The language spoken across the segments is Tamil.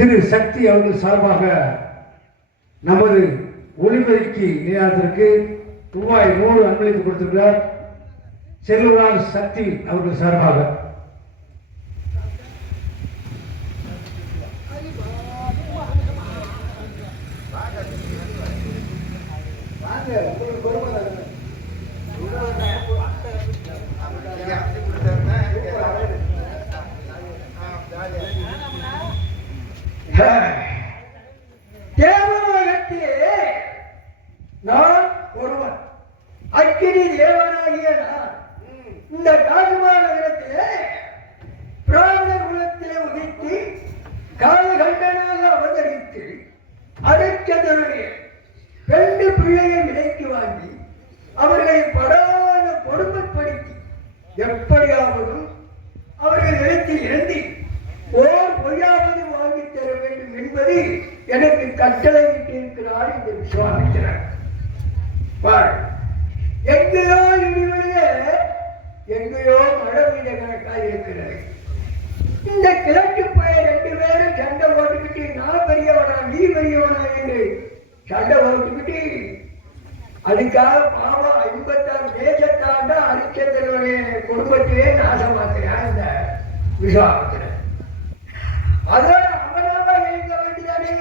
திரு சக்தி அவர்கள் சார்பாக நமது ஒளிபெருக்கி நிலையத்திற்கு ரூபாய் 100 அன்பளித்து கொடுத்திருக்கிறார். செல்வராஜ் சக்தி அவர்கள் சார்பாக தேவலோகத்திலே நான் ஒருவன், அக்கினி தேவனாகிய நான் இந்த காசுமா நகரத்திலே பிராமணர் குலத்திலே உதித்து காலகண்டனாக அவதரித்து அரைக்கதருடைய 2 பிள்ளையை விலைக்கு வாங்கி அவர்களை படாத கொடுமைப்படுத்தி எப்படியாவது அவர்கள் இடத்தில் இருந்து ஓர் பொய்யாவது வாங்கி தர வேண்டும் என்பது எனக்கு கட்டளையிட்டிருக்கிறார் இந்த விஸ்வாமித்திரர். எங்கேயோ இடிவெளிய எங்கேயோ மழை வீத கணக்காக இருக்கிறது. இந்த கிழக்கு பையன் 2 பேரும் சண்டை போட்டுக்கிட்டு நான் பெரியவனா நீ பெரியவனா என்று சண்டை போட்டுக்கிட்டு அதுக்காக பாவம் 56 தேசத்தாண்ட அரிச்சந்திரனுடைய குடும்பத்தையே நாசமாக்குறான் இந்த விஸ்வாமித்திரன். அதோட அவனாக இருக்க வேண்டியதானே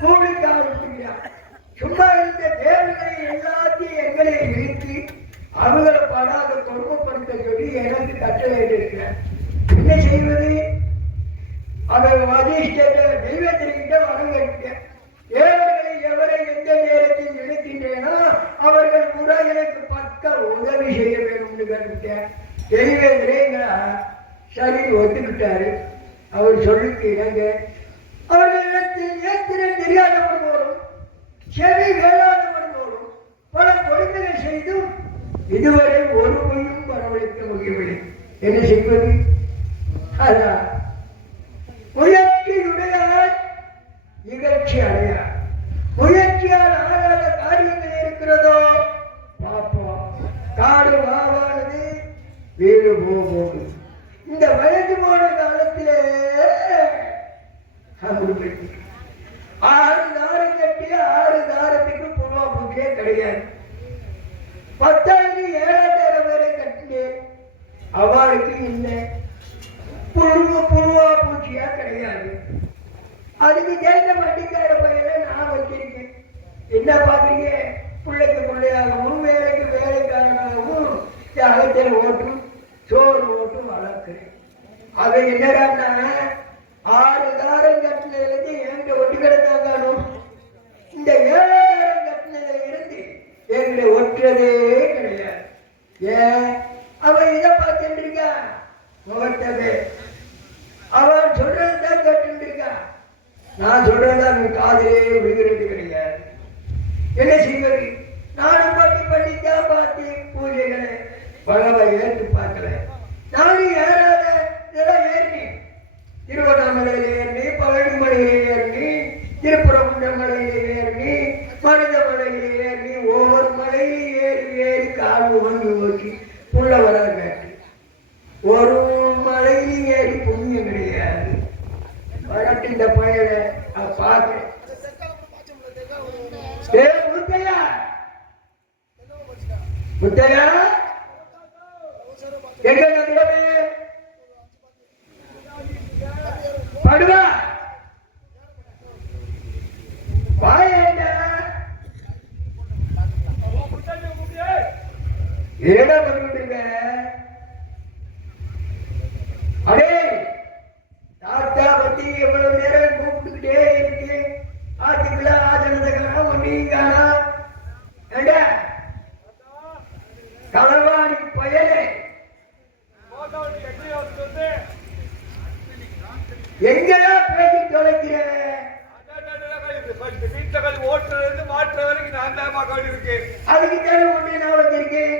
கூலிக்கு ஆரம்பிக்கிறான். சும்மா இருந்த தேவர்களை எல்லாத்தையும் எங்களை இழுத்து அவங்களை படாத கொடுமைப்படுத்த சொல்லி எனக்கு கட்டளையிட்டு இருக்கிறேன். என்ன செய்வது? அவர் வதிஷ்டத்தை தெய்வத்திற்கிட்ட வணங்கிட்டேன். தேவர்களை எவரை எந்த நேரத்தில் நினைக்கின்றேனோ அவர்கள் கூட எனக்கு பக்க உதவி செய்ய வேண்டும் கேட்டேன். தெய்வங்களா சரி ஒத்துக்கிட்டாரு. அவர் சொல்லிட்டு இறங்க அவர்களிடத்தில் ஏத்திரம் தெரியாதவன் போலும் செவி வேளாதவன் போலும் பல கொடுமைகளை செய்தும் இதுவரை ஒரு பொய்யும் வரவழைக்க முடியவில்லை. என்ன செய்வது? அதான் முயற்சியுடையால் நிகழ்ச்சி அடையார். முயற்சியால் ஆகாத காரியங்கள் இருக்கிறதோ பார்ப்போம். காடு மாவானது வீடு போகுது. இந்த வயது போன காலத்திலே 6 தாரம் கட்டி 6 தாரத்துக்கு புழுவா பூச்சியே கிடையாது. 10 7 பேரை கட்டினேன், அவளுக்கு இல்லை புழுவா பூச்சியா கிடையாது. அதுக்கு சேர்ந்த வண்டிக்கார பையனை நான் வச்சிருக்கேன். என்ன பாக்குறீங்க? பிள்ளைக்கு பிள்ளையாகவும் வேலைக்கு வேலைக்காரனாகவும் அகத்தில் ஓட்டும் சோறு ஓட்டும் வளர்க்கிறேன். அதை என்னடான்னா 6 தாரம் கட்டினதுலேருந்து என்கிட்ட ஒட்டு கிடந்தாலும் இந்த 7 தாரம் கட்டினதுல இருந்து என்கிட்ட ஒட்டுறதே கிடையாது. ஏன்? அவன் இதை பார்த்துட்டு இருக்கான். முகத்தவே அவன் சொல்றதுதான் கேட்டு இருக்கான். நான் சொல்றதா அவன் காதலே விழுகிறது கிடையாது. என்ன செய்வது? நானும் பண்ணித்தான் பார்த்தேன். பூஜைகளை பகவை ஏற்று பார்க்கல. நானும் ஏறாத இதெல்லாம் ஏறினேன். திருவண்ணாமலையில ஏறி, பழனி மலையில ஏறி, திருப்பரங்குன்ற மலையில ஏறி, மனித மலையில ஏறி, ஒவ்வொரு மலையில ஏறி கால் வாங்கி நோக்கி புள்ள வர கேட்டு ஒரு மலையில ஏறி புண்ணியம் கிடையாது. வரட்டு இந்த பையனை பார்க்கிறேன். முத்தையா முத்தையா எங்க படுவா வாயேண்டா ஏடா பண்ணிட்டு அடே தாத்தா பத்தி எவ்வளவு நேரம் கூப்பிட்டுக்கிட்டே இருக்கு. ஆத்துக்குள்ள ஆதனதக்கான ஒன்றிங்கானா ஏண்டா களவாணி பயலே எங்கெல்லாம் பேசி தொலைக்கிற ஓட்டுறது மாற்ற வரைக்கும் நான் தான் இருக்கேன். அதுக்கு தானே ஒண்ணு நான் வந்திருக்கேன்.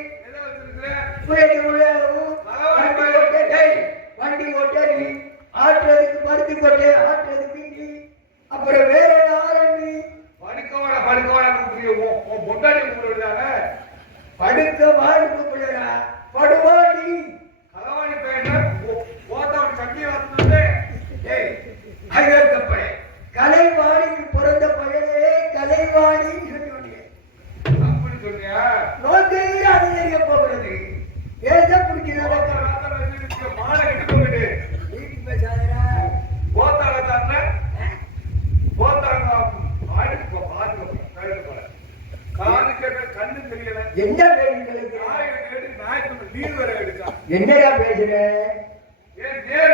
வண்டி ஓட்ட நீ ஆட்டுறதுக்கு பருத்தி போட்டு ஆட்டுறதுக்கு நீ அப்புறம் வேற ஆரம்பி படுக்கவாட பொண்டாடி கூப்பிடுறாங்க. படுக்க வாடி கூப்பிடுறா படுவா நீ களவாணி பையன் ஓட்டாவன் சக்தி வந்து ஐயப்ப கலைவாணிக்கு பிறந்த பையனே கலைவாணின்னு சொல்லுவாங்க. அப்படி சொல்றியா? நோக்கையில் அது தெரிய போகிறது. ஏதோ பிடிக்கிறாங்க. மாலை கட்டி போயிட்டு வீட்டுக்கு பேசாதரா போத்தால தானே போத்தாங்க ஆடுக்கு போ பாத்துக்க போல காது கேட்க கண்ணு தெரியல. என்ன பேசுறீங்க? நாய் கேட்டு நாய்க்கு நீர் வர எடுக்கா. என்னடா பேசுற? ஏன் நேர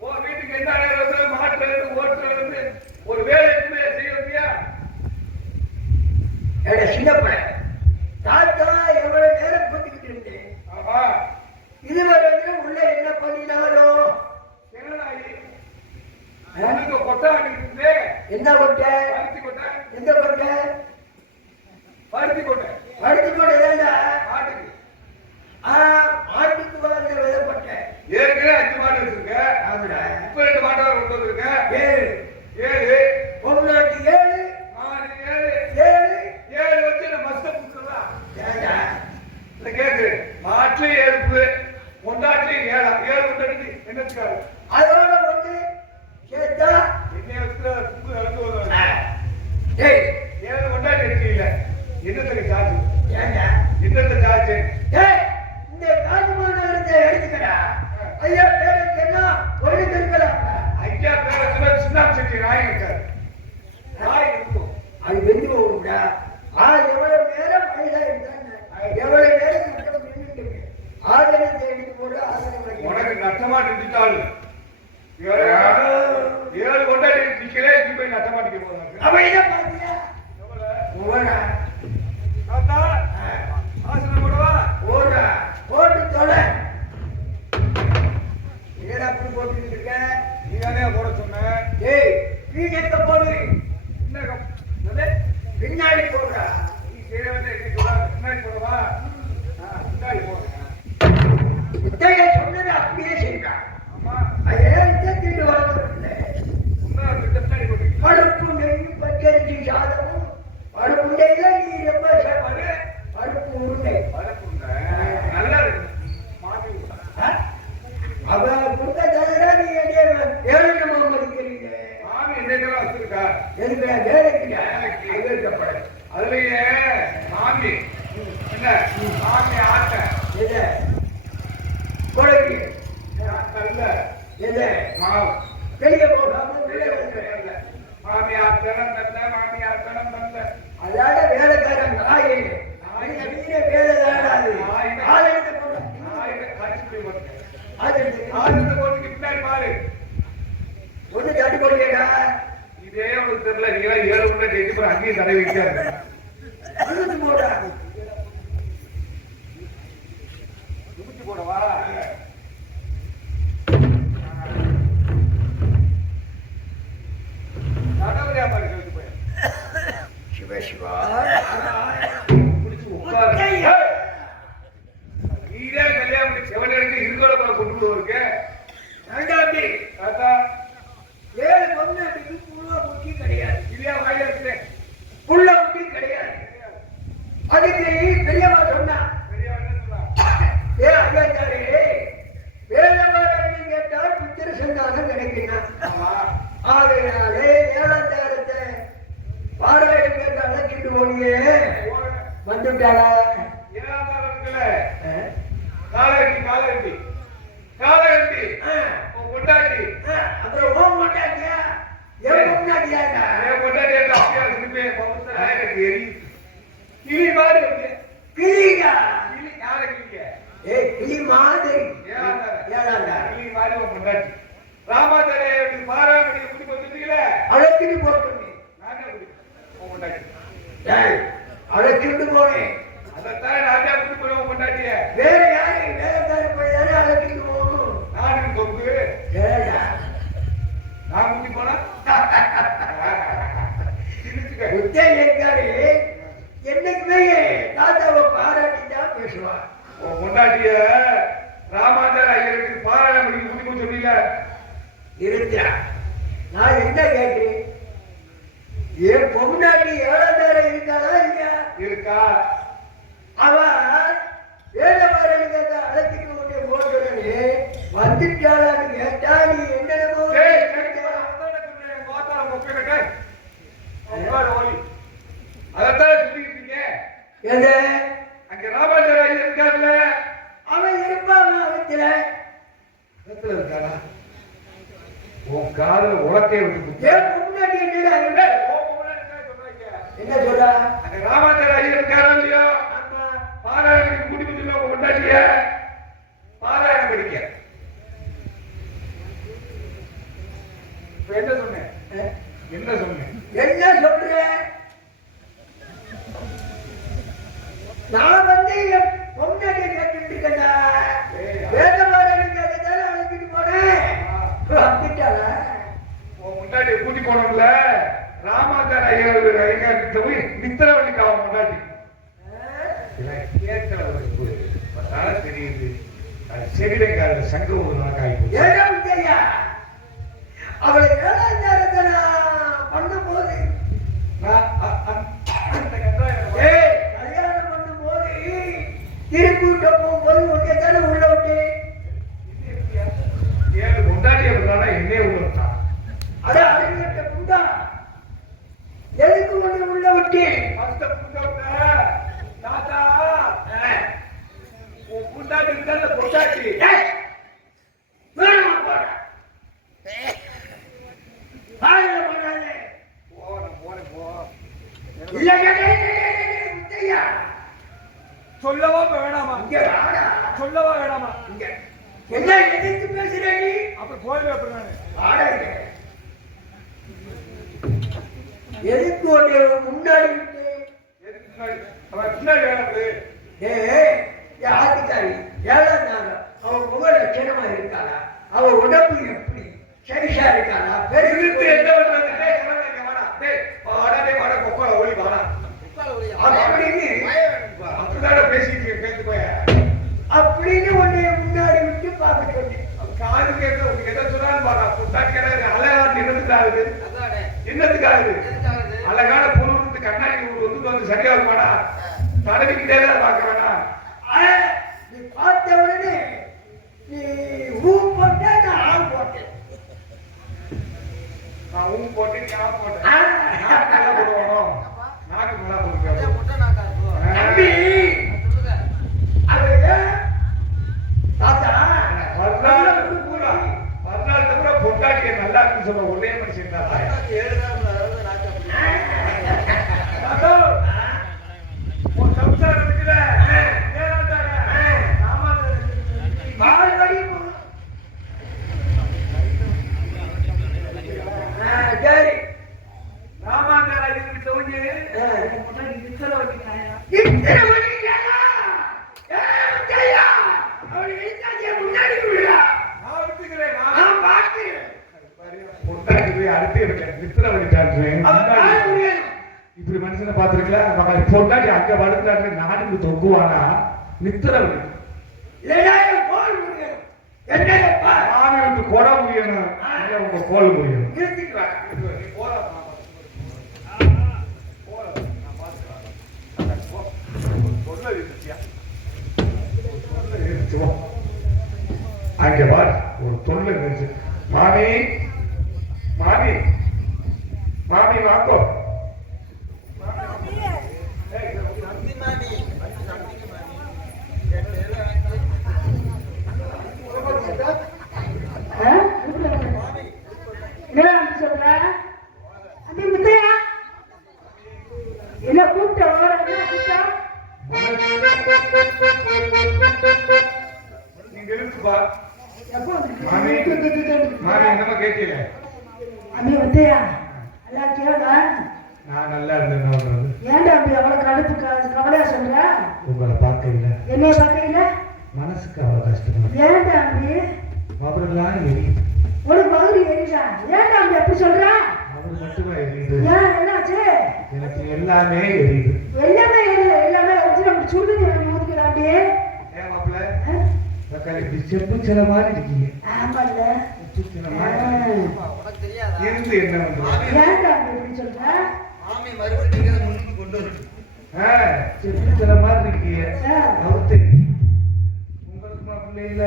ஓ வீட்டுக்கு என்ன நேரம் மாட்டுறது ஓட்டுறது ஒரு வேலைக்குமே செய்யறியா? என்னோட சின்ன பையன் தாத்தா எவ்வளவு நேரம் கூட்டிக்கிட்டு இருந்தேன். ஆமா இதுவரை உள்ள என்ன பண்ணினாரோ என்னடாயி எனக்கு கொட்டை அடிக்குது. என்ன கொட்டை? பருத்தி கொட்டை. எந்த கொட்டை? பருத்தி கொட்டை. பருத்தி கொட்டை தானே மாட்டுக்கு. மாட்டுக்கு வளர்ந்த விதப்பட்டை. ஏற்கனவே 5 மாடு வச்சிருக்க. ஆமாடா. இப்ப 2 மாட்டை கொண்டு வந்திருக்க. 7 7 பொம்னாட்டி 7 ஆறு 7 7 7 வச்சு நம்ம மஸ்த புடிச்சதா? ஏடா இல்ல கேக்கு மாட்டுல 7 பொண்டாட்டி 7 கொண்டாடி என்னத்துக்காரு? அதோட வந்து கேட்டா என்ன வச்சுட்டு புக்கு நடந்து வருவாங்க. டேய் 7 கொண்டாடி இருக்கீங்க. என்னத்துக்கு சார்ஜ்? ஏண்டா என்னத்துக்கு சார்ஜ்? டேய் இந்த காதுமானத்தை எடுத்துக்கடா. ஐயா பேருக்கு என்ன ஒண்ணு தெரியலாம். ஐயா பேர சின்ன செட்டி நாய் இருக்காரு. நாய் இருக்கும். அது வெந்து போகும்டா. எவ்வளவு நேரம் பைசா இருந்தாங்க. எவ்வளவு நேரம் கட்டணம் நின்றுட்டு ஆதரத்தை எடுத்து போட்டு ஆதரவு உனக்கு நட்டமா நின்றுட்டாள். 7 கொண்டாடி நிக்கலே போய் நட்டமாட்டிக்க போறாங்க. அப்ப இதை பாத்தியா ஓடா தாத்தா ஆசனம் போடவா? ஓடா போட்டு தொலை. ஏடா அப்படி போட்டுக்கிட்டு இருக்க? நீ தானே போட சொன்ன. டேய் வீட்டுக்கு போடு. என்ன பின்னாடி போடுறா. நீ செய்ய வேண்டிய முன்னாடி போடவா? முன்னாடி போடுறேன். இத்தைய சொன்னது அப்படியே செய்யா. ஆமா அதே இத்தத்திட்டு வளர்ந்துருந்த முன்னாடி போட்டு பருப்பு நெய் பச்சரிசி சாதமும் பருப்பு நெய்ல நீ ரொம்ப சாப்பாடு பருப்பு உருண்டை. நல்லா இருக்கு. மாட்டி அவன் கொடுத்த தவிர நீ ஏழு மதிக்கிறீங்க. மாமி என்னைக்கெல்லாம் வச்சிருக்கா? எதுக்கு வேலைக்கு அகழ்க்கப்பட அதுலயே மாமி என்ன மாமி ஆட்ட எது கொலைக்கு இல்ல எது மாவு வெளியே போகாம உள்ளே வந்து மாமி ஆட்டணும் தந்த மாமி ஆட்டணும் தந்த அதாட வேலைக்காரன் நாயே நாய் வேலைதாடாது ஆளுக்கு போட நாயை கடிச்சு போய் போட்டு ஆளுக்கு ஆளுக்கு போட்டுக்கு பின்னாடி பாரு. ஒண்ணு தட்டி போடுங்கடா. இதே ஒரு தெரியல நீங்க 7 கொண்டு டெய்லி போய் அங்கேயும் தடவை வைக்காது. அழுத்து போடா. துணிச்சு போடவா? நடவடியா பாரு சொல்லிட்டு போய் சிவ சிவா குடிச்சு உட்காரு. நீரே கல்யாணம் செவனருக்கு இருக்கோட கொண்டு போருக்கு. வேண்டாண்டி தாத்தா ஏழு பொண்ணாட்டிக்கு புள்ள முட்டி கிடையாது. இல்லையா வாயில இருக்கிறேன். புள்ள முட்டி கிடையாது. அதுக்கு பெரியவா சொன்னா பெரியவா என்ன சொன்னா? ஐயாச்சாரே வேலைமாறன்னு கேட்டால் புத்திர சந்தானம் கிடைக்கிறான். ஆமா ஆகையினாலே 7,000 வாடகை கேட்டு அழைச்சிட்டு போனியே வந்துட்டாளா? 7,000 இருக்குல்ல காலகட்டி காலகட்டி காலகட்டி பொண்டாட்டி அப்புறம் ஓம் கொண்டாட்டியா என் கொண்டாட்டியாங்க என் பொண்டாட்டி எங்க அப்படியா திருப்பி எனக்கு எரியுது. கிளி மாதிரி இருக்கு. கிளியா? கிளி யார கிளிங்க? கிளி மாதிரி 7,000 கிளி மாதிரி உன் பொண்டாட்டி ராமாச்சாரிய பாராமணி குடி வந்துட்டீங்களே அழைச்சிட்டு போட்டு நானே குடி உன் பொண்டாட்டி அழைச்சிட்டு போனேன். அதைத்தான் ராஜா குடி போய் உன் பொண்டாட்டிய வேற யாரு வேலைக்கார போய் தானே அழைச்சிட்டு போகணும். நானுக்கு தொங்கு ஏடா நான் குடி போனா சிரிச்சுக்க. உத்தேஜ் இருக்காரு என்னைக்குமே தாத்தாவை பாராட்டி தான் பேசுவார். உன் பொண்டாட்டிய ராமாச்சார ஐயருக்கு பாராமணி குடி போய் சொன்னீங்க. இருந்தா நான் என்ன கேட்கிறேன்? என் பொம்னாட்டி 7,000 இருக்காளா இல்லையா? இருக்கா? அவன் வேலைமாறனுக்கு அழைச்சிட்டு கொண்டு போட்டுடனே வந்துட்டாளான்னு கேட்டா நீ என்னென்னமோ ஏய், சரிப்பா, அதானே சொன்னேன். கோத்தால முகத்தையே விட்டு ஏன் முன்னாடி என்னடா இது? என்ன சொல்ற? அந்த ராமாச்சார ஐயர் இருக்காரா இல்லையோ பாராயணம் கூட்டி வச்சுருந்தா கொண்டாடிய பாராயணம் படிக்க இப்ப என்ன சொன்னேன் என்ன சொன்னேன் என்ன சொல்ற? நான் வந்து என் பொண்ணாட்டியை கேட்டுட்டு இருக்கேன்டா. வேதபாரதி கேட்டதால அழைச்சிட்டு போனேன். வந்துட்டாளா? உன் முன்னாடி கூட்டி போனோம்ல ராமாச்சார ஐயர் ஐயர்கிட்ட போய் மித்திரவழிக்கு அவன் முன்னாடி கேட்டவர்களுக்கு பார்த்தாலும் தெரியுது அது செவிடைக்கார சங்க ஒரு நாக்காய் ஏடா விஜயா, அவளை ஏழாம் நேரத்தை நான் பண்ணும்போது கல்யாணம் பண்ணும்போது திருப்பூட்ட போகும்போது உன்னை தானே உள்ள விட்டு ஏழு முன்னாடி அப்படின்னா என்னே உள்ளதான் அதான் அறிஞர்கிட்ட புண்டா எதுக்கு ஒண்ணு உள்ள விட்டு தாத்தா உன் முன்னாடி இருந்த பொட்டாட்டி வேணுமா போற பாருங்க போனாலே போறேன் போ இல்ல முத்தையா சொல்லவா வேணாமா இங்க வாடா. சொல்லவா வேணாமா இங்க என்ன எதிர்த்து பேசுற நீ? அப்புறம் கோயில் வைப்பேன் வாடா இங்க. எதுக்கு ஒண்ணு முன்னாடி விட்டு பின்னாடி வேணும் ஆத்துக்காரி ஏழாம் நேரம் அவ முக லட்சணமா இருக்காளா? அவ உடம்பு எப்படி சரிசா இருக்காளா? இருந்து பெருசு என்ன பண்றது? டேய், கிளம்புங்க, வாடா. டேய், வாடா, டேய், வாடா, கொக்கோல ஓடி வாடா. அப்படின்னு அப்படிதானே பேசிட்டு இருக்க, கேட்டு போய். அப்படின்னு ஒண்ணு முன்னாடி விட்டு பார்க்க சொன்னேன். காது கேட்க உனக்கு எதை சொன்னாலும் பாடா. புத்தாக்கிற அழகான என்னத்துக்கு ஆகுது? என்னத்துக்கு ஆகுது? அழகான பொருள் இருந்து கண்ணாடி வந்து சரியா இருப்பாடா. தடவிக்கிட்டே தான் பார்க்க வேணாம். நீ பார்த்த உடனே நீ ஊ போட்ட நான் ஆள் போட்டேன். நான் ஊன் போட்டு நீ ஆஃப் போட்டேன். நாக்கு நல்லா போடுவோம். நாக்கு நல்லா போடுவேன். தம்பி அது தாத்தா மறுநாள் பூரா பொட்டாட்டிய நல்லா இருக்குன்னு சொல்ல ஒரே மனுஷன் தான். தாத்தா, உன் சம்சாரம் இருக்குல்ல, ஏழாத்தார, பால்வடி சரி ராமாச்சாரா இதுக்கு தோஞ்சி இத்தனை மணிக்கா அவள் எழுத்தாச்சிய முன்னாடி விடுறா. நான் விட்டுக்கிறேன். நான் பார்க்கிறேன். பொட்டாட்டி போய் அடுத்து இருக்கேன் மித்திர வழிட்டான்றேன். அவள் பால் முடியணும். இப்படி மனுஷனை பார்த்திருக்கல பொட்டாட்டி அங்க படுத்தாட்டு நாட்டுக்கு தொங்குவானா மித்திர வழி இல்லையா என் பால் முடியணும். என்னைய பால் மாமி விட்டு கொடை முடியணும். இல்ல உங்க கோல் முடியணும். நிறுத்திட்டு வா. நீ போறா அங்க பார் ஒரு தொல்லை இருந்துச்சு. மாமி மாமி மாமி வாங்கோ. என்ன கூப்பிட்ட ஓர கூப்பிட்டா நீங்க இருக்குப்பா மாமி மாமி என்னமா கேட்டீங்க? அம்மி முத்தையா எல்லாம் கேளா? நான் நல்லா இருந்தேன். ஏன்டா அப்படி அவ்வளவு கடுப்பு கவலையா சொல்ற? உங்களை பார்க்கல என்னைய பார்க்கல மனசுக்கு அவ்வளவு கஷ்டமா ஏன்டா அப்படி? அவரெல்லாம் எரியுது. ஒரு பகுதி எரியுதா? ஏன்டா அப்படி எப்படி சொல்ற? அவர் மட்டுமா எரியுது? ஏன் என்னாச்சு? எனக்கு எல்லாமே எரியுது. எல்லாமே எரியல. எல்லாமே எரிச்சு நம்ம சுடுதண்ணி வாங்கி ஊத்திக்கலாம் அப்படியே. ஏன் மாப்பிள்ள தக்காளி இப்படி செப்பு சில மாதிரி இருக்கீங்க. ஆமால்ல. சில மாதிரி இருந்து என்ன பண்றது? ஏன்டா அப்படி எப்படி சொல்ற? செப்பு சில மாதிரி இருக்கீங்க. அவத்து உங்களுக்கு மாப்பிள்ள இல்ல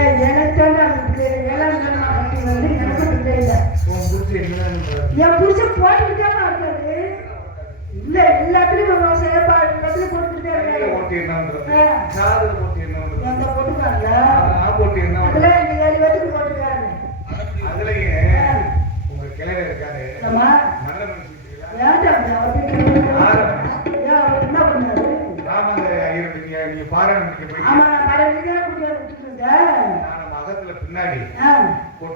ஏன் எனக்கு தானே இருக்கு. ஏழாம் நேரமா கட்டி வந்து எனக்கு இல்லை இல்லை. உன் புரிச்சு என்ன என் புருஷன் போட்டுக்கிட்டே இருக்காரு. இல்ல எல்லாத்துலயும் செயற்பாடு எல்லாத்துலயும் போட்டுக்கிட்டே இருக்காரு. ஓட்டி என்ன பண்றது? சாதனை போட்டி என்ன பண்றது? எங்க போட்டுக்காருல நான் போட்டி என்ன அதுல இந்த 7 பேத்துக்கு போட்டுக்காரு. அதுலயே உங்க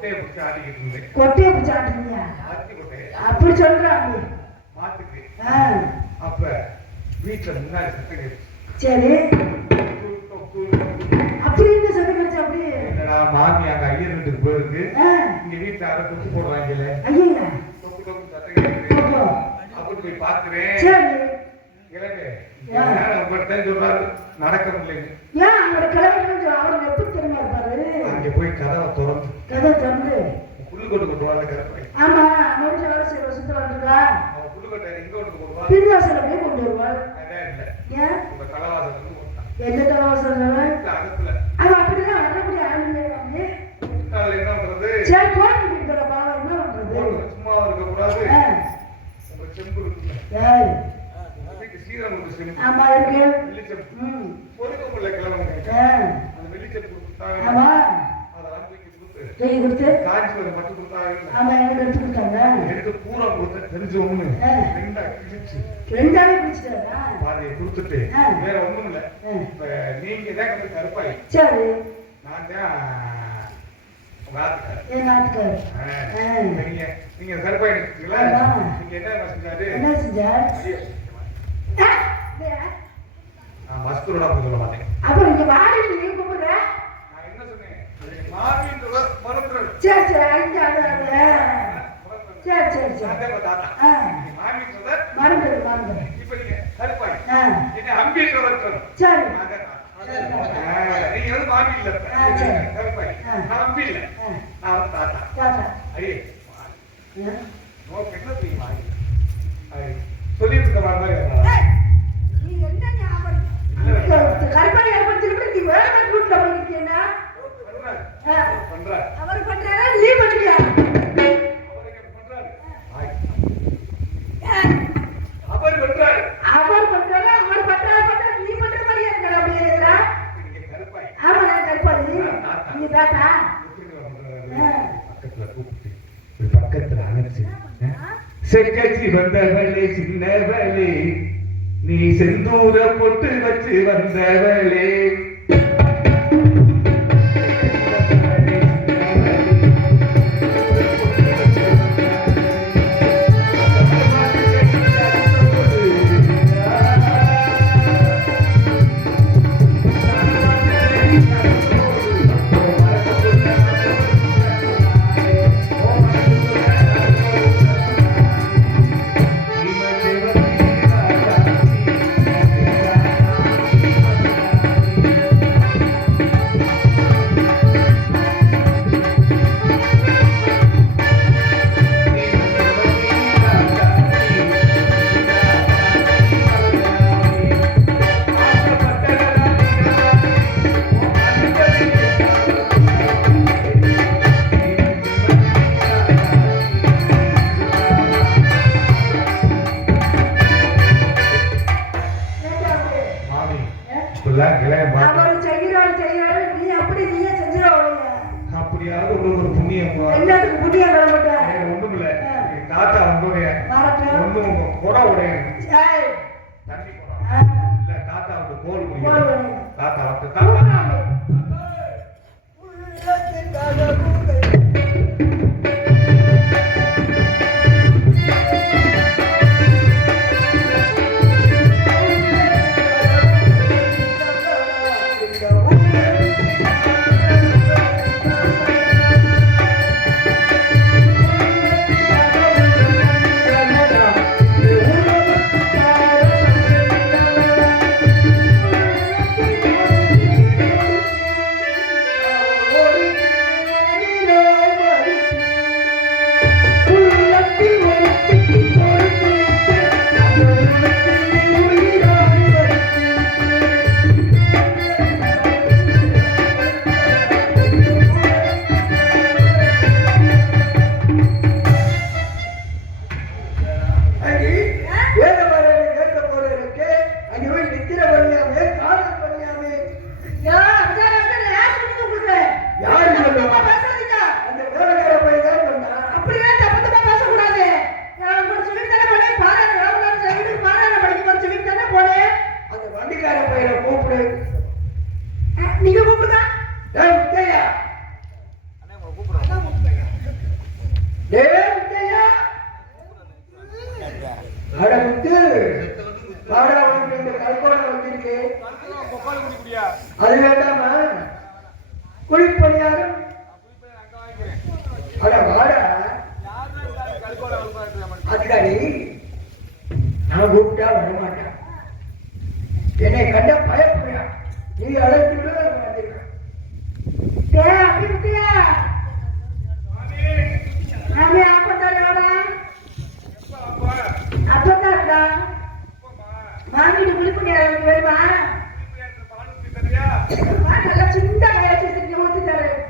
கொட்டையை பிடிச்சி ஆட்டிக்கிட்டு இருந்தேன். கொட்டையை பிடிச்சி ஆட்டுறீங்க? ஆத்தி கொட்டையை அப்படி சொல்றாங்க. மாத்துக்கு. ஆ. அப்ப வீட்டுல முன்னாடி சத்தம் கேட்டு சரி. அப்படி என்ன சத்தம் கேட்டுச்சு? அப்படி என்னடா மாமி அங்க ஐயர் வீட்டுக்கு போயிருக்கு. ஆ. இங்க வீட்டுல அரை தொட்டு போடுவாங்கல்ல. ஐயா. தொக்கு தொக்கு சத்தம் கேட்டு ஓஹோ. அப்படி போய் பாக்குறேன். சரி. கிழங்கு உங்கள்கிட்ட சொல்றாரு நடக்க முடியல. ஏன் அவரோட கிழமை அவர் எப்படி தெரியுமா இருப்பாரு? அங்க போய் கதவை திறந்து கதை திறந்து புல்லுக்கொட்டு போடுவாங்க கருப்பை. ஆமா முடிஞ்ச வேலை செய்ய சுத்தம் வந்துருக்கா. அவன் புல்லுக்கொட்டை எங்க கொண்டு போடுவான்? பின்வாசல போய் கொண்டு வருவார். அதான் இல்ல. ஏன் உங்க தலைவாசல் வந்து போட்டான். எந்த தலவாசல்? அதுக்குள்ள அவன் அப்படிதான் வரக்கூடிய ஆளுங்க. அதனால என்ன பண்றது? சரி போட்டு விட்டுற பாவம் என்ன பண்றது? சும்மா இருக்க கூடாது. ஆ. உங்க செம்பு இருக்குல்ல. ஏய். உங்க வீட்டு சீரகம் ஒரு செம்பு. ஆமா இருக்கு. வெள்ளிச்செம்பு. ம். பொறுக்க முடியல கிழவங்க. ஆ. அந்த வெள்ளிச்செம்பு கொடுத்தாங்க. ஆமா. அதை அனுப்பிக்கு கொடுத்து தூக்கி கொடுத்து. காஞ்சி வரை மட்டும் கொடுத்தாங்க. ஆமா எனக்கு எடுத்து கொடுத்தாங்க. எடுத்து பூரா கொடுத்து தெரிஞ்ச ஒண்ணு ஆ. ரெண்டா கிழிச்சு ரெண்டாவே பிடிச்சிட்டாரா? பாதியை கொடுத்துட்டு ஆ. வேற ஒண்ணும் இல்ல. ஆ. இப்ப நீங்க தான் வந்து கருப்பாய். சரி. நான் தான் உங்க ஆத்துக்காரர். என் நாட்டுக்காரு. நீங்க நீங்க கருப்பாய் இருக்கீங்களா? ஆமா. நீங்க என்ன செஞ்சாரு? என்ன செஞ்சார்? நான் மஸ்தூரோட போய் சொல்ல மாட்டேன். அப்புறம் இங்க வாடி நீ கூப்பிடுற? நான் என்ன சொன்னேன்? மாவின்றவர் மறந்துறது. சரி சரி அங்க அது சரி சரி சரி. தாத்தா ஆ. மாவின்றவர் மறந்துடு மறந்துடு. இப்ப நீங்க கருப்பாய். ஆ. என்ன அம்பின்றவர் சரி. நீங்க வந்து மாமி இல்ல. சரி. கருப்பாய். ஆ. நான் அம்பி இல்ல. ஆ. நான் வந்து தாத்தா. தாத்தா. ஐயே ஆ. நோக்கு என்ன தெரியுமா? சொல்லிட்டு மாதிரி நீ என்ன ஞாபகம்? கருப்பாய் ஏற்படுத்திட்டு நீ வேற ரூட்ல போயிருக்கீங்க. பண்றாரு. அவர் பண்றாரா நீ பண்றியா? அவர் பண்றாரு. அவர் பண்றாரா அவர் பண்றாரா நீ பண்ற மாதிரியே இருக்கடா அப்படியேடா. நீங்க கருப்பாய். ஆமா நான் கருப்பாய். நீ தாத்தா. பக்கத்துல கூப்பிட்டு பக்கத்துல அணைச்சு செக்கச்சி வந்தவளே சின்னவளே நீ செந்தூர பொட்டு வச்சு வந்தவளே அது வேண்டாமா? குழிப்பணியாரம் அட வாடா அதுக்காடி நான் கூப்பிட்டா வரமாட்டேன். என்னை கண்ட பயப்படுறா. நீ அழைத்து விட வந்திருக்க. வாங்கிட்டு குளிப்பணியாரம் வருமா? நல்லா சின்ன காய வச்சு ஊத்தி தரேன்.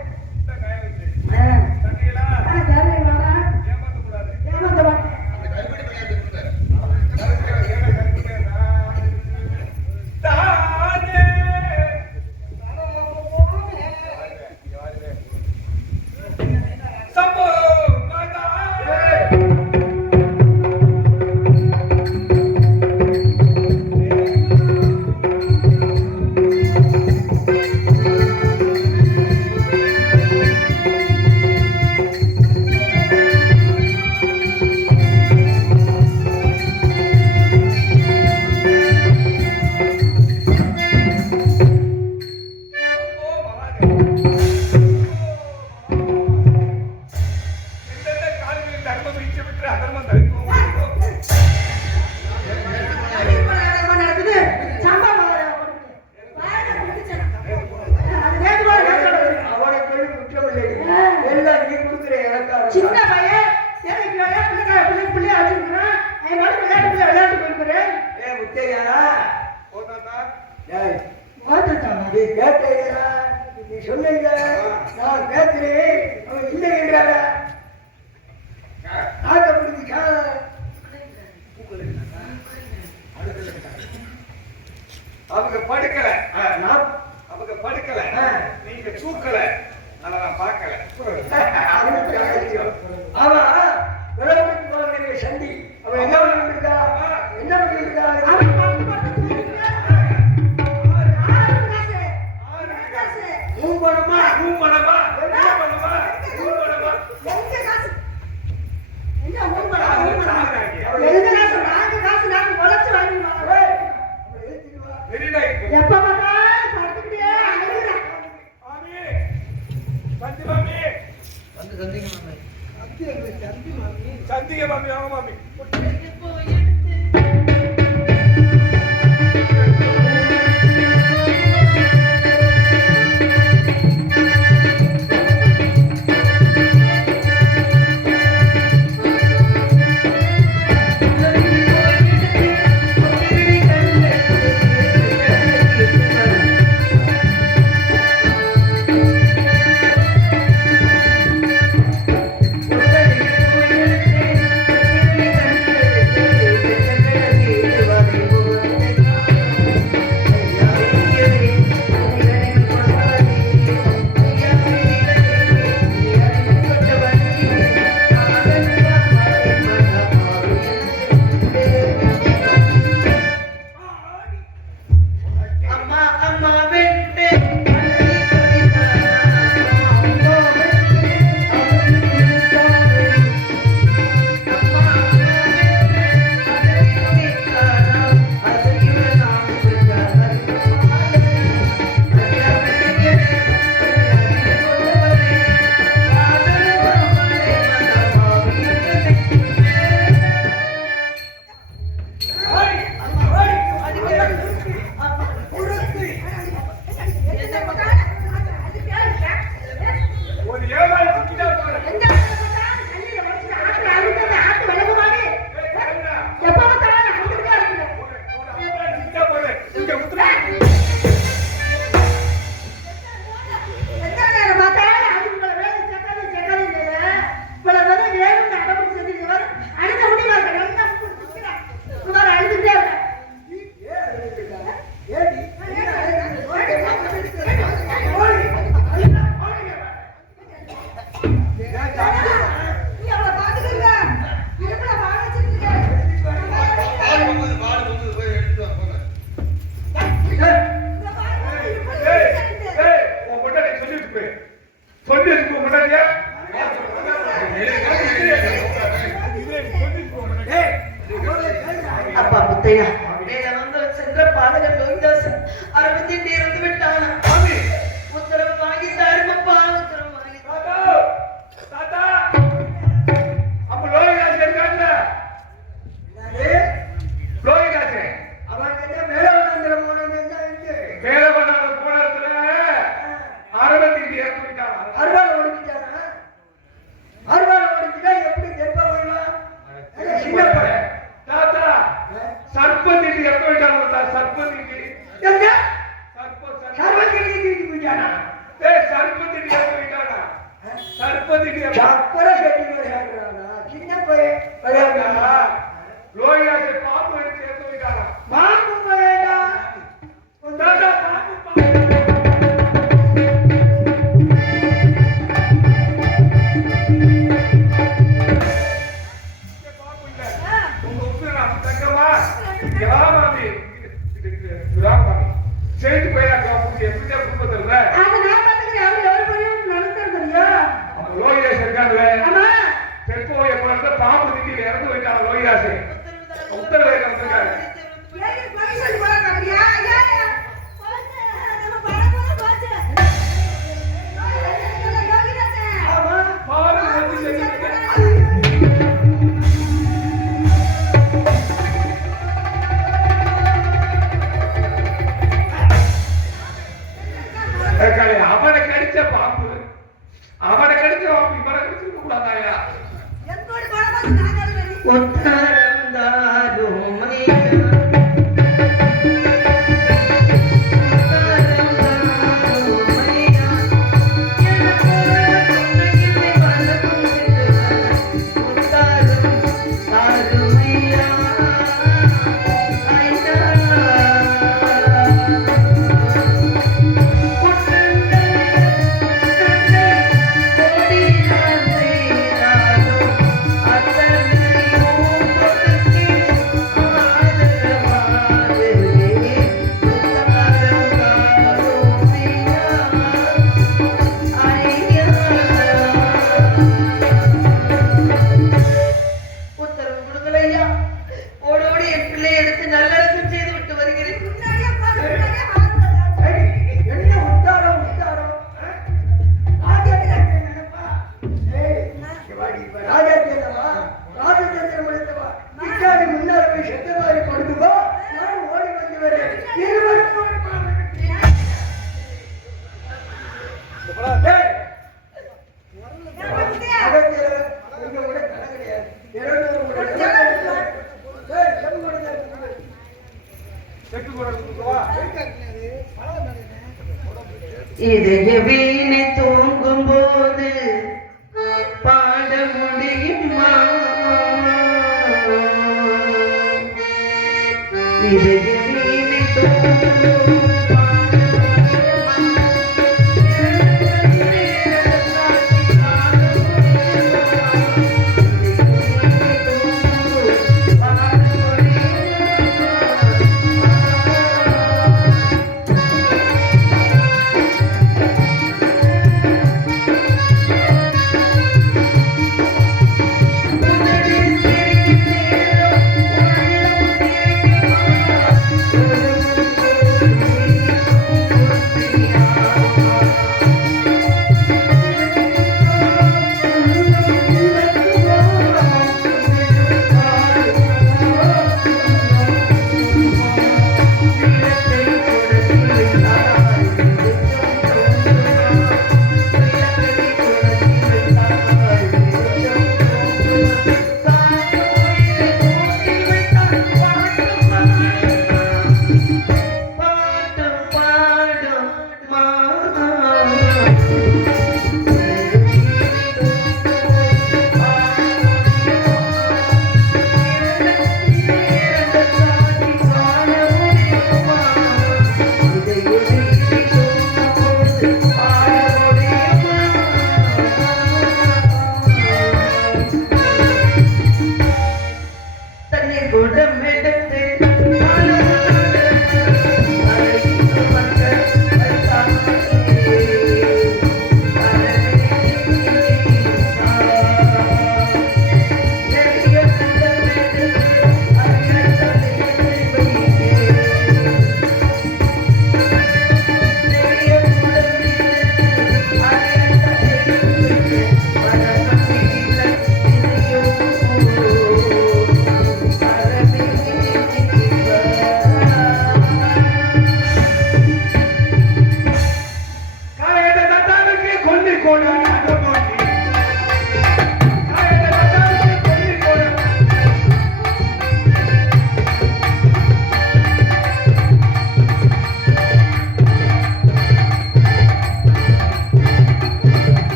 சின்ன பையன் பிள்ளைய வச்சிருக்கிறேன். விளையாட்டு போயிருக்கிறேன். நீ சொன்னீங்க நான் கேட்கிறேன். அவன் இல்லை என்றார அவங்க படுக்கல, அவங்க படுக்கல, நீங்க தூக்கல, அதை நான் பார்க்கல. அவன் விளையாட்டு போகிற சண்டி அவன் என்ன பண்ணிருக்கா? என்ன பண்ணிருக்கா? மூம்பணமா மூம்பணமா சந்திக மாமி, ஆமா மாமி. அப்பா முத்தையா சென்ற பாதகர் லோகிதாசன் அரவிந்தின் இறந்து விட்டானா? தங்கம்மா யாமாமி ராமாமி செய்து போயிடாக்கா எப்படியா குடும்பத்தில் அது நான் பாத்துக்கிறேன். அவரு எவ்வளவு பெரிய நடத்துறது தெரியும். லோகிதாஸ் இருக்காங்கல்ல ஆமா. தெற்கோ எப்ப பாம்பு திட்டி இறந்து போயிட்டாங்க லோகிதாஸ் உத்தரவு இருக்காரு ஏய் போய் சொல்லி போறா கறியா ஐயா போச்சு நம்ம பணம் போற போச்சு யோகிதாசே ஆமா பாரு வந்து சொல்லிருக்கேன் அவனை கடிச்ச பாம்பு இவனை கடிச்சிருக்க கூடாதாயா என்னோட பணம் நான் கறி உத்தரந்தாரும் இதய வீணை தூங்கும் போது பாட முடியுமா இதய வீணை தூங்கும்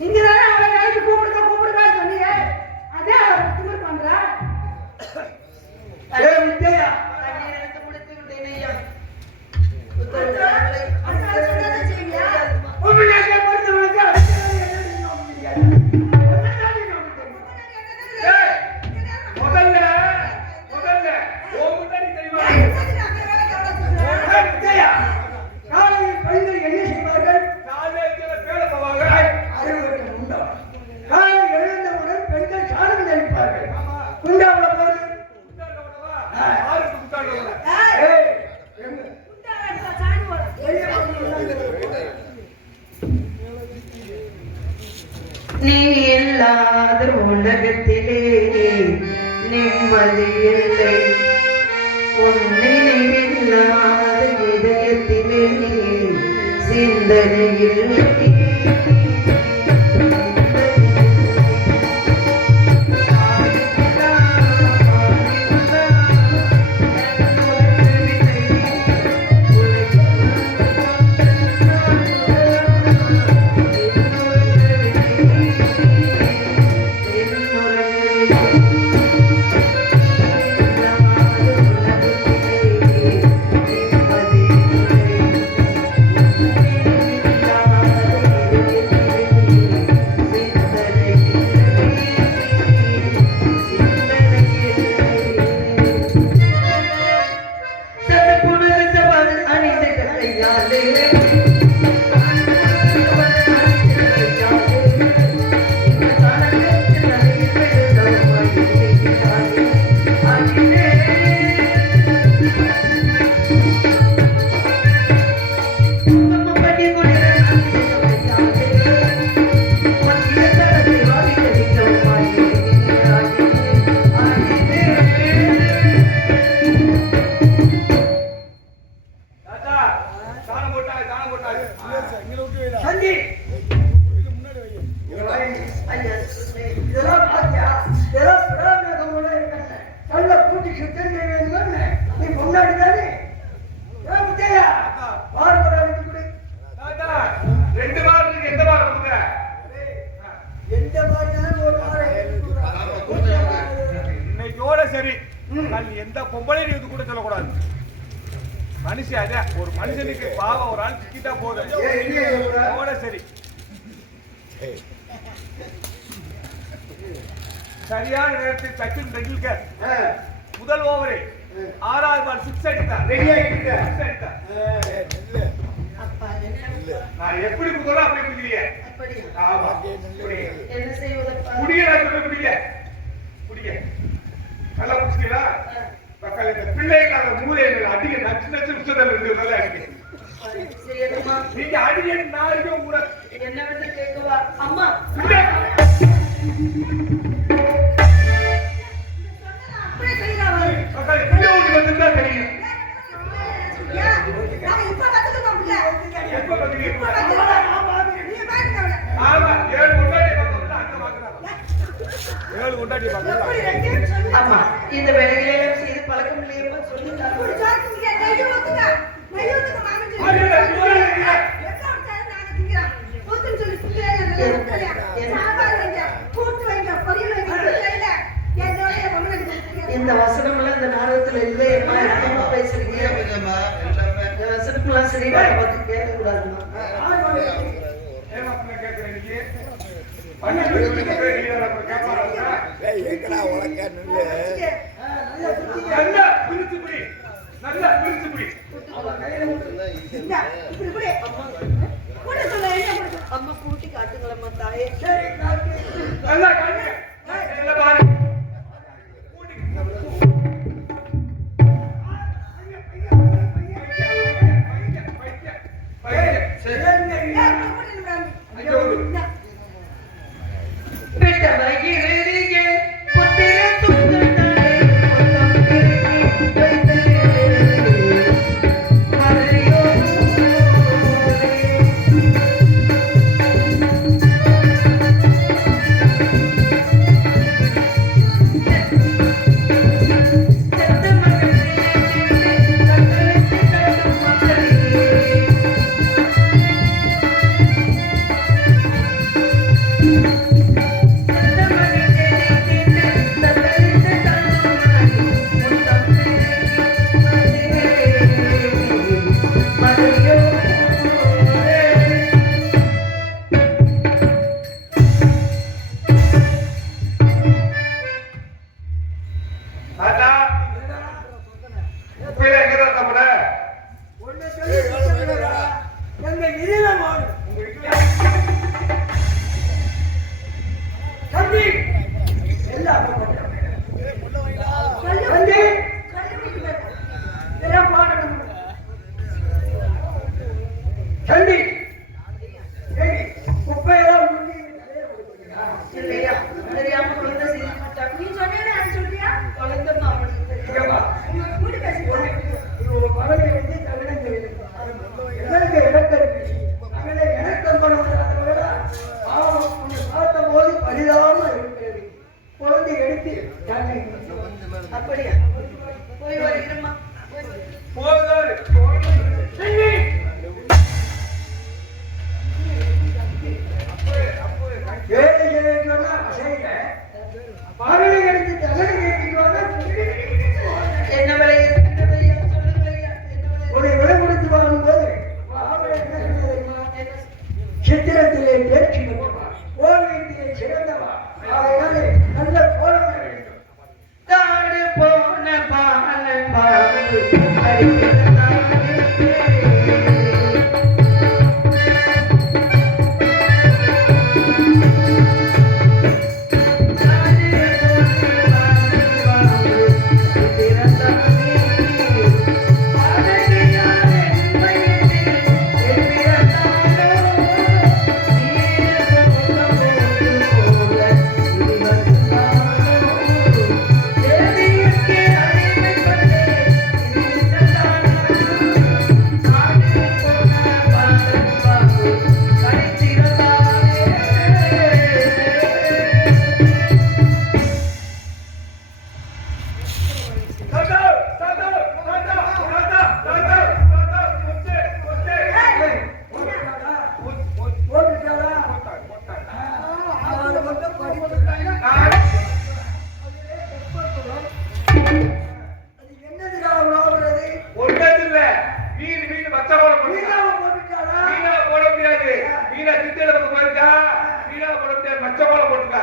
நீங்க தானே அவளை நைட்டு கூப்பிடுங்க சொன்னீங்க. அதே அவ திமிர் பண்றா. உலகத்திலே நிம்மதி இல்லை உன் நினைவில்லாத இதயத்திலே சிந்தனை இல்லை சந்தி இதெல்லாம் பாத்தியா இதெல்லாம் பிரதான இருக்க நல்ல கூட்டி சுத்தம் செய்வேன்னு நீ முன்னாடி தானே முத்தையா பார்வரை கொடு ரெண்டு வாரத்துக்கு எந்த வாரம் கொடுங்க எந்த மாதிரி ஒரு இன்னைக்கோட சரி எந்த பொம்பளையும் இது கூட சொல்லக்கூடாது மனுஷன் அதே ஒரு மனுஷனுக்கு பாவம் ஒரு ஆள் சிக்கிட்டா போதும் சரி சரியான நேரத்தில் சச்சின் டெண்டுல்கர் முதல் ஓவரே 6வது பால் 6 அடித்தார் ரெடி ஆயிட்டார் நான் எப்படி குடுறோம் அப்படி குடிக்கலையே ஆமா என்ன செய்வதப்பா குடிய நான் சொல்ல குடிய நல்லா குடிச்சீங்களா மக்கள் இந்த பிள்ளைகள் மூலைகள் அதிக நச்சு நச்சு உச்சதல் இருக்கிறதால அடிக்க நீங்க அடிக்க நாளைக்கு கூட என்ன வந்து கேட்கவா அம்மா அப்படியே செய்யறாங்க மக்கள் பிள்ளை ஓடி வந்துட்டா தெரியும் இப்ப கத்துக்கணும் பிள்ளை எப்ப வந்து ஆமா 7 கொண்டாடி பார்க்கணும் அங்க பார்க்கறாங்க 7 கொண்டாடி பார்க்கணும் அம்மா இந்த வேலைகளை செய்து பழக்கம் இல்லையப்பா சொல்லிட்டாங்க ஒரு சாக்கு கையை ஒத்துங்க மாமன் இந்த வசனம் எல்லாம் இந்த நாடகத்துல இல்லவே பேசுறீங்க இந்த வசனம் எல்லாம் சரி பார்த்து கேட்க கூடாதுமா அம்மா கூட்டி காட்டுங்களம்மா தாயே வந்து எடுத்து தானே. அப்படியா போய் வர இருமா போதாரு வேலைகளை சொன்னா அசைங்க. பகலை எடுத்து தகவல் கேட்டுட்டு வந்தா என்ன விலையா சொல்லுங்க ஐயா உடைய விலை கொடுத்து வாங்கும்போது அவரை என்ன சொன்னது தெரியுமா? சித்திரத்திலே தேர்ச்சி பெற்றவா, ஓவியத்திலே சிறந்தவா, அதனால நல்ல கோலம் வேண்டும். தாடு போன பாலன் பாடு போட்டுட்டாரா? அவரை மட்டும் படிப்புட்டாங்க. அது என்னதுடா விளாடுறது? ஒன்றதில்ல மீன் வச்ச போல போடுங்க மீனாவை போட்டுட்டாரா? மீனா போட முடியாது மீனா திட்டல பக்கம் இருக்கா மீனா போட முடியாது வச்ச போல போட்டுக்க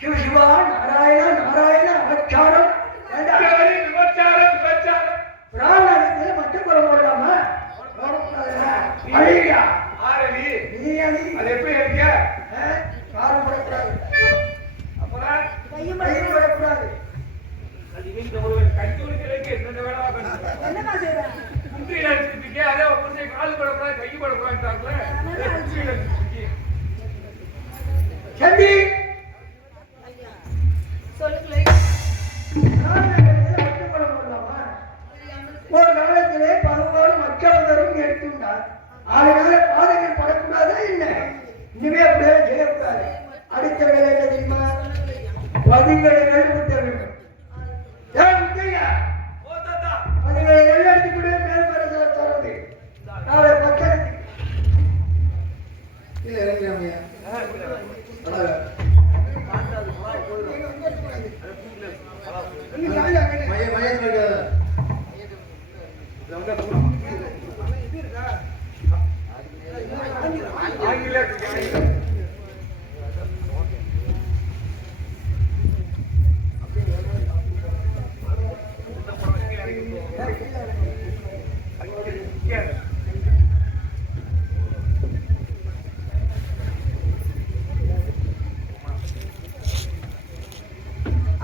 சிவ சிவா, நாராயண நாராயண ஆச்சாரம் வேண்டாம். விபச்சாரம் பிராணத்துல மற்ற குலம் போடாம போடக்கூடாதுடா. அழியா ஆரடி நீ அழி. அது எப்படி இருக்க காரம் போடக்கூடாது, அப்புறம் கையும் போடக்கூடாது. கட்டி உரிக்கிறதுக்கு என்ன வேலை பார்க்கணும் என்னமா செய்ற குன்றி அடிச்சிருக்கீங்க அதே ஒரு கால் படக்கூடாது கை படக்கூடாதுட்டாங்களே சந்தி சொல்லுங்களே பிராணத்துல மற்ற குலம் போடலாமா? ஒரு காலத்திலே பருவாலும் மக்களவரும் எடுத்துட்டார். அதனால பாதகர் படக்கூடாதா என்ன? இனிமே அப்படியே செய்யக்கூடாது. அடுத்த வேலை என்ன தெரியுமா? பதிங்களை வெளிப்படுத்த வேண்டும். ஏன் முத்தையா? பதிங்களை வெளியெடுத்துக்கிட்டே மேல்பரத தரது. நாளை மக்களுக்கு இல்ல இறங்கிறாமையா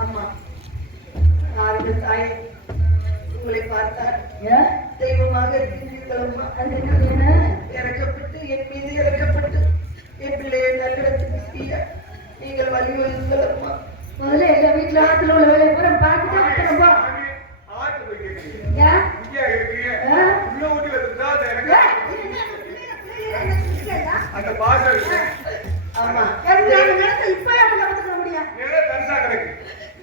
அம்மா நாங்கள் தாய் உங்களை பார்த்தார் தெய்வமாக இருக்கின்றீர்களம்மா. இறக்கப்பட்டு என் மீது இறக்கப்பட்டு என் பிள்ளையை நல்லிடத்துக்கு செய்ய நீங்கள் வழிவகுங்களம்மா. முதல்ல எங்க வீட்டுல ஆத்துல உள்ள வேலையை பூரா பார்த்துட்டு வந்துடுறோம்பா. ஆட்டு போய் கேட்கிறீங்க ஏன்? இங்கே இருக்கிறீங்க உள்ள ஊட்டி வந்துட்டா அது எனக்கு அந்த பாசம் இருக்கு ஆமா இப்ப அப்படி கத்துக்க முடியும். நிறைய தரிசா கிடக்கு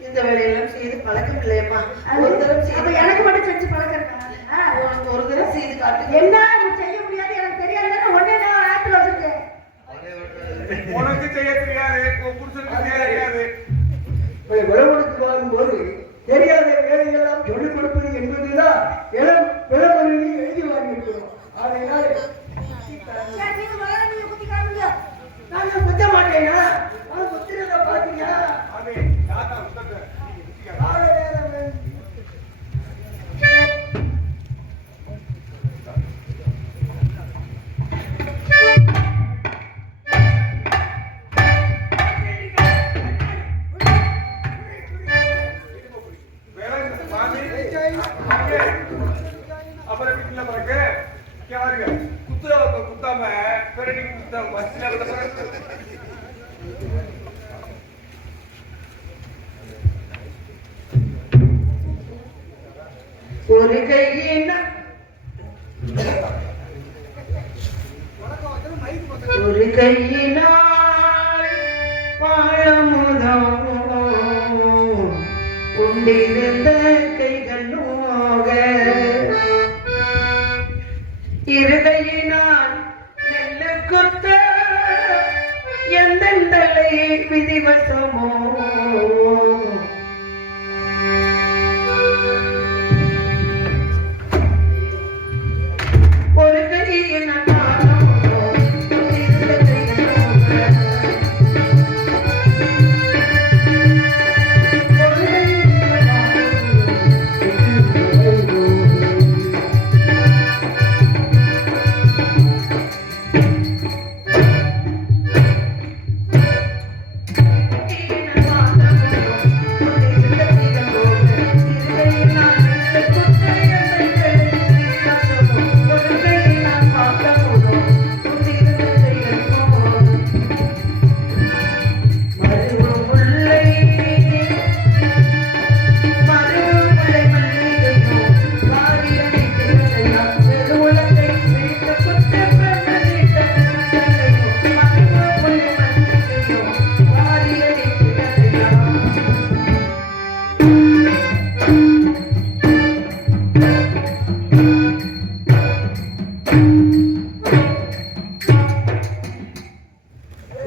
இந்த வேலையெல்லாம் செய்து பழக்கம் இல்லையம்மா. அது ஒரு தரம் அப்ப செய்து எனக்கு மட்டும் செஞ்சு பழக்கிறேன். உனக்கு ஒரு தரம் செய்து காட்டு. என்ன செய்ய முடியாது எனக்கு தெரியாது. உடனே நான் ஆத்துல வச்சிருக்கேன். உனக்கு செய்ய தெரியாது உன் புருஷனுக்கு செய்ய தெரியாது விளம்பரத்துக்கு வாங்கும்போது தெரியாத வேலையெல்லாம் சொல்லிக் கொடுப்பது என்பதுதான் விளம்பரம் எழுதி வாங்கியிருக்கிறோம். அதனால சரி, நீங்க முதல்ல நீங்க குத்தி காட்டுங்க. நாங்க குத்த மாட்டேங்க. நான் குத்துறத பாத்தீங்க. அது தாத்தா புத்தகத்தை கால நேரம் அப்புறம் வீட்டுல பிறகு பாருங்க குத்தாம பிறகு ஒரு கையினா ஒரு கையினால் பாழமுதம் கொண்டிருந்த கைகள் நோக இருதையினால் நெல்லு கொத்த எந்த தலை விதிவசமோ ஒரு கையில்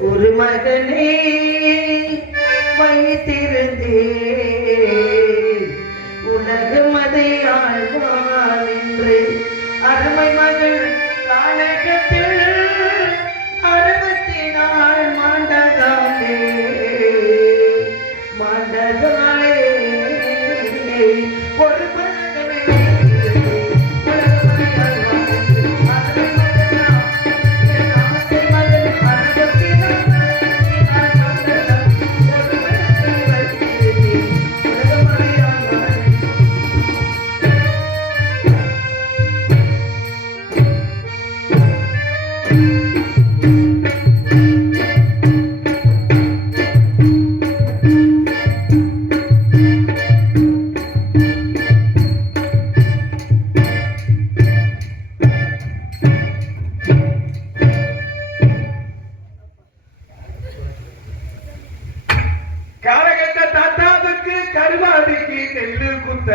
ஒரு மகனே வைத்திருந்தே உலகம் அதை ஆழ்வான் என்று அருமை மகள் கானகத்தில் 64 மாண்டதாலே ஒரு மகனை உலகம் அதை ஆழ்வான் என்று அருமை மகனா என் ஆசை மகள் காலகட்ட தாத்தாவுக்கு கருவாடிக்கு நெல்லு குத்த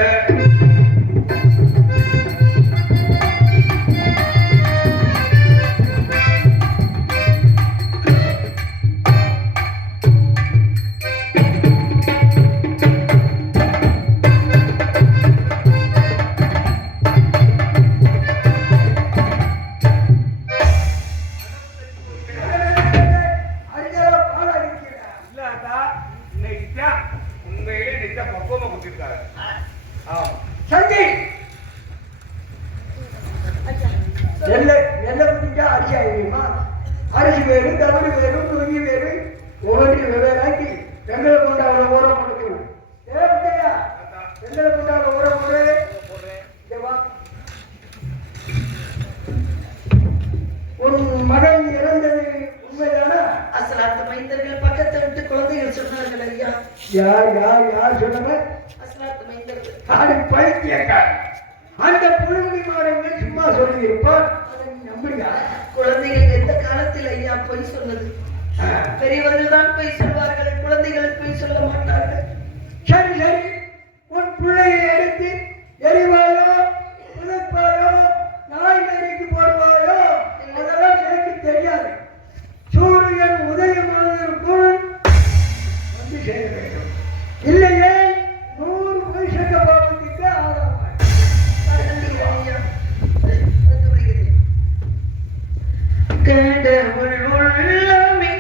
இல்லாதா இன்னைக்கு உண்மையிலே இன்னைக்கு பக்குவமா கொடுத்திருக்காரு. சந்தி நெல்லை குடிச்சா அரிசி ஆகிடுமா? அரிசி வேறு, தவறு வேறு, நுங்கி வேறு, ஒவ்வொரு வெவ்வேறாக்கி வெங்கல கொண்டாட உரம் கொடுக்கணும். தேவையா வெங்கல கொண்டாட உரம் போடு. உன் மகன் இறந்தது உண்மைதானா? அஸ்லாத்து மைந்தர்கள் பக்கத்தை விட்டு குழந்தைகள் சொன்னார்கள் ஐயா. யார் சொன்னாங்க? அஸ்லாத்து மைந்தர்கள். ஆடு பைத்தியக்கார். அந்த புழுவடி மாடங்கள் சும்மா சொல்லி இருப்பார். அதை நீ நம்புறியா? குழந்தைகள் எந்த காலத்தில் ஐயா பொய் சொன்னது? பெரியவர்கள் தான் பொய் சொல்வார்கள், குழந்தைகள் பொய் சொல்ல மாட்டார்கள். சரி உன் பிள்ளையை எடுத்து எரிவாயோ புதைப்பாயோ நாய் நெறிக்கு போடுவாயோ அதெல்லாம் எனக்கு தெரியாது. சூரியன் உதயமானதற்குள் வந்து சேர வேண்டும். இல்லையே 100 பைசக்க பாவத்துக்கு ஆளாவாய். ஐயா, வந்து விடுகிறேன். கடவுள் உள்ளமே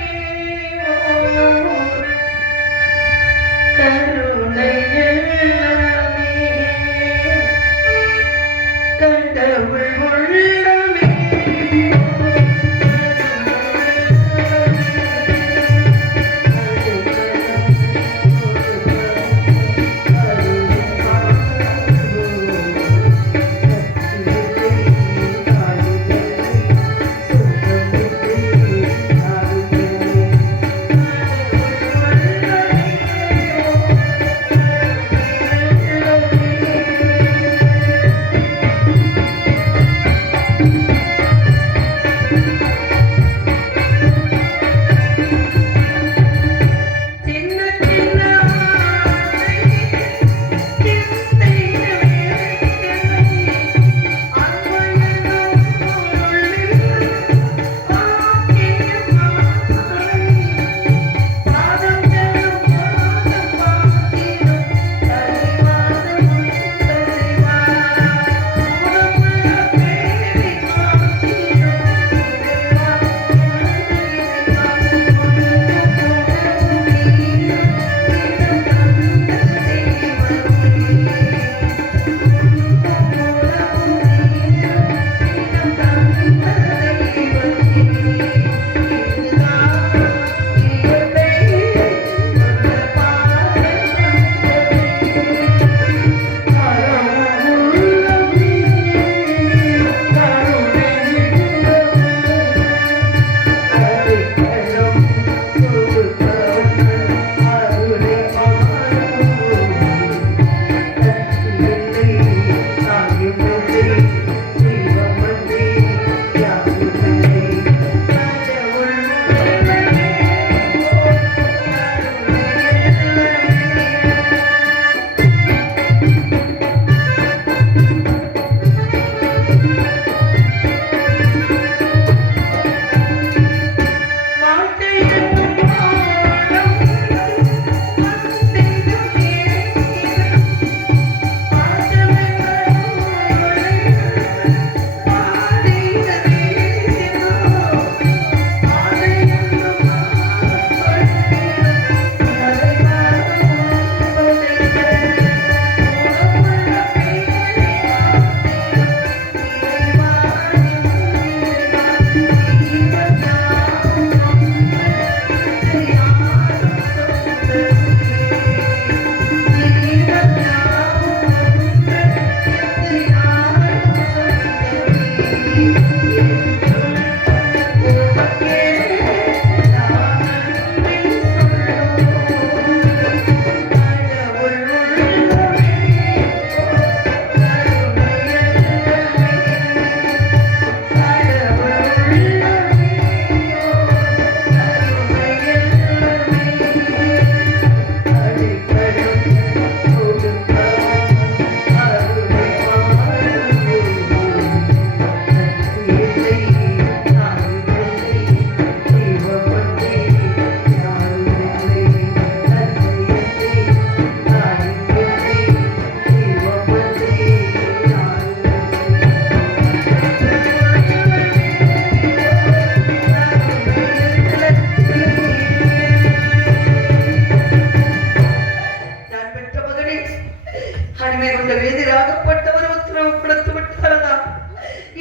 அடிமை கொண்ட வேதிராகப்பட்டவர் உத்தரவு கொடுத்து விட்டாரடா.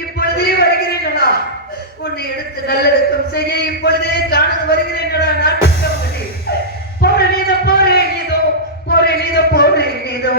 இப்பொழுதே வருகிறேனடா. உன்னை எடுத்து நல்லடக்கம் செய்ய இப்பொழுதே காணது வருகிறேனடா. நாட்டுக்கு போறேன் நீதோ போறேன் நீதோ போறேன் நீதோ போறேன் நீதோ